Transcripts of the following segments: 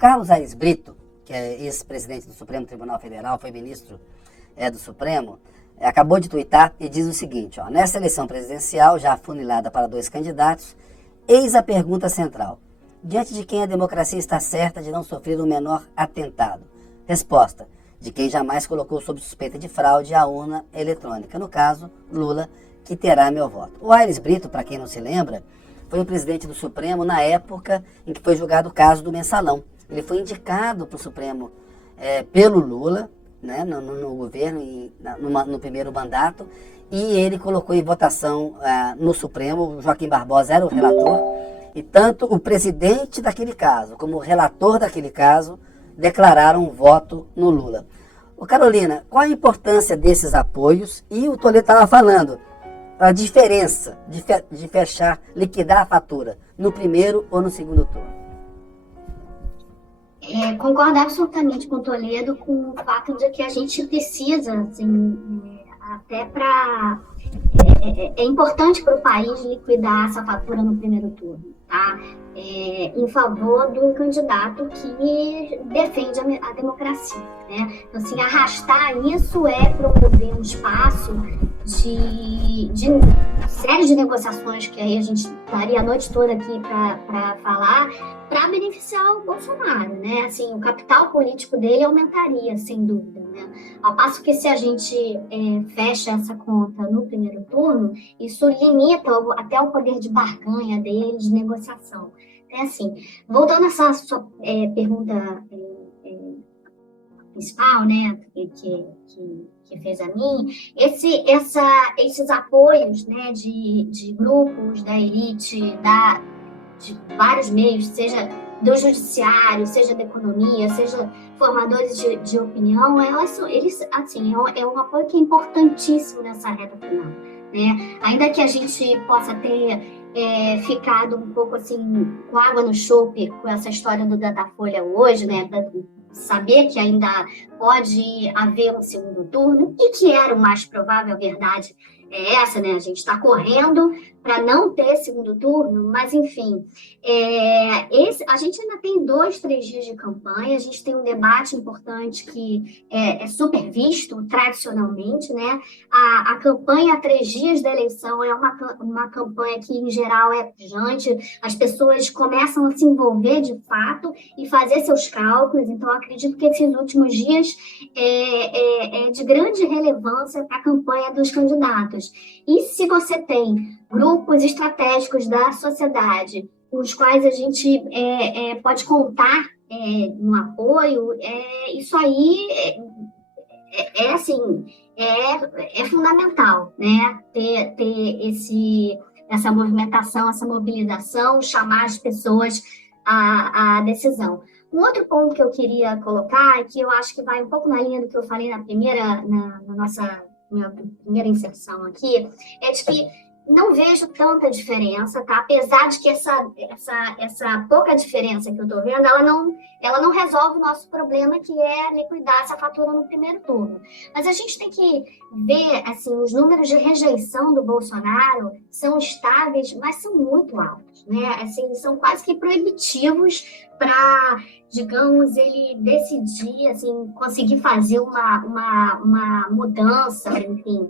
Carlos Aires Brito, que é ex-presidente do Supremo Tribunal Federal, foi ministro do Supremo, acabou de tuitar e diz o seguinte, ó, nessa eleição presidencial, já afunilada para 2 candidatos, eis a pergunta central. Diante de quem a democracia está certa de não sofrer o menor atentado? Resposta, de quem jamais colocou sob suspeita de fraude a urna eletrônica. No caso, Lula, que terá meu voto. O Aires Brito, para quem não se lembra, foi o presidente do Supremo na época em que foi julgado o caso do Mensalão. Ele foi indicado para o Supremo pelo Lula, né, no governo, no primeiro mandato, e ele colocou em votação no Supremo, o Joaquim Barbosa era o relator, e tanto o presidente daquele caso como o relator daquele caso declararam um voto no Lula. Ô Carolina, qual a importância desses apoios? E o Toledo estava falando, a diferença de fechar, liquidar a fatura no primeiro ou no segundo turno. Concordo absolutamente com o Toledo com o fato de que a gente precisa, assim, até para... É importante para o país liquidar essa fatura no primeiro turno, tá? Em favor de um candidato que defende a democracia, né? Então, assim, arrastar isso é promover um espaço de série de negociações que aí a gente daria a noite toda aqui para falar, para beneficiar o Bolsonaro, né? Assim, o capital político dele aumentaria, sem dúvida, né? Ao passo que se a gente fecha essa conta no primeiro turno, isso limita até o poder de barganha dele, de negociação. É assim, voltando a essa sua pergunta principal, né, que fez a mim, esses apoios, né, de grupos da elite, de vários meios, seja do judiciário, seja da economia, seja formadores de opinião, eles, assim, é um apoio que é importantíssimo nessa reta final, né? Ainda que a gente possa ter ficado um pouco assim com água no chope com essa história do Datafolha hoje, né? Saber que ainda pode haver um segundo turno e que era o mais provável, a verdade é essa, né? A gente está correndo para não ter segundo turno, mas enfim, a gente ainda tem 2, 3 dias de campanha, a gente tem um debate importante que é super visto tradicionalmente, né? A campanha a 3 dias da eleição é uma campanha que, em geral, é pujante, as pessoas começam a se envolver de fato e fazer seus cálculos, então eu acredito que esses últimos dias é de grande relevância para a campanha dos candidatos. E se você tem grupos estratégicos da sociedade, com os quais a gente pode contar no apoio, isso aí assim, é fundamental, né? Ter essa movimentação, essa mobilização, chamar as pessoas à decisão. Um outro ponto que eu queria colocar, que eu acho que vai um pouco na linha do que eu falei na minha primeira inserção aqui, é de que não vejo tanta diferença, tá? Apesar de que essa pouca diferença que eu tô vendo, ela não resolve o nosso problema, que é liquidar essa fatura no primeiro turno. Mas a gente tem que ver, assim, os números de rejeição do Bolsonaro são estáveis, mas são muito altos, né? Assim, são quase que proibitivos para, digamos, ele decidir, assim, conseguir fazer uma mudança, enfim,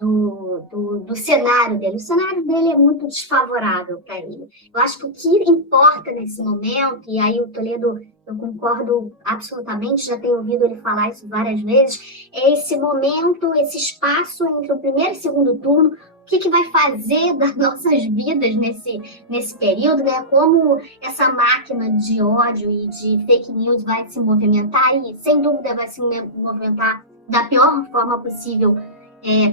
do cenário dele. O cenário dele é muito desfavorável para ele. Eu acho que o que importa nesse momento, e aí o Toledo, eu concordo absolutamente, já tenho ouvido ele falar isso várias vezes, é esse momento, esse espaço entre o primeiro e segundo turno, o que vai fazer das nossas vidas nesse período, né? Como essa máquina de ódio e de fake news vai se movimentar, e sem dúvida vai se movimentar da pior forma possível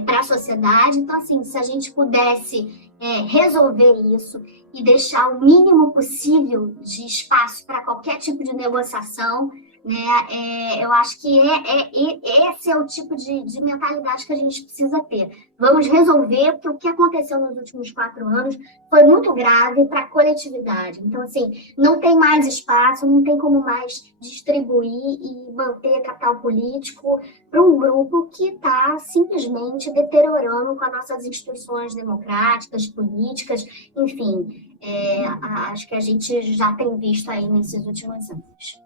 para a sociedade. Então, assim, se a gente pudesse resolver isso e deixar o mínimo possível de espaço para qualquer tipo de negociação, né? Eu acho que esse é o tipo de mentalidade que a gente precisa ter. Vamos resolver, porque o que aconteceu nos últimos 4 anos foi muito grave para a coletividade. Então, assim, não tem mais espaço, não tem como mais distribuir e manter capital político para um grupo que está simplesmente deteriorando com as nossas instituições democráticas, políticas, enfim. Acho que a gente já tem visto aí nesses últimos anos.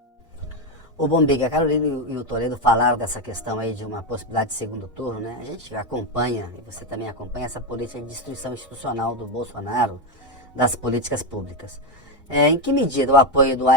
Ô Bombiga, a Carolina e o Toledo falaram dessa questão aí de uma possibilidade de segundo turno, né? A gente acompanha, e você também acompanha, essa política de destruição institucional do Bolsonaro, das políticas públicas. Em que medida o apoio do